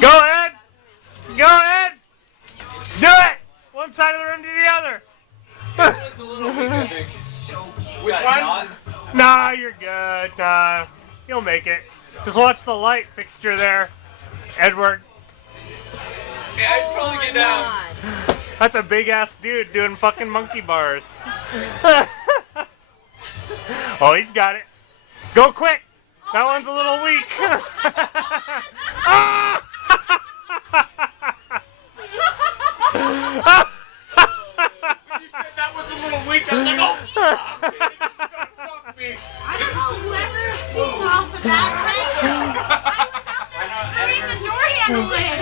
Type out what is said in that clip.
Go ahead! Go ahead! Do it! One side of the room to the other. It's a little weak, I think. Which one? Nah, you're good. Nah, you'll make it. Just watch the light fixture there, Edward. Yeah, I'd probably get down. God. That's a big ass dude doing fucking monkey bars. Oh, he's got it. Go quick. That one's a little weak. Ah! When you said that was a little weak, I was like, oh, stop it. It's gonna fuck me. I don't know whoever pulled off of that thing. I was out there screwing the door handle in.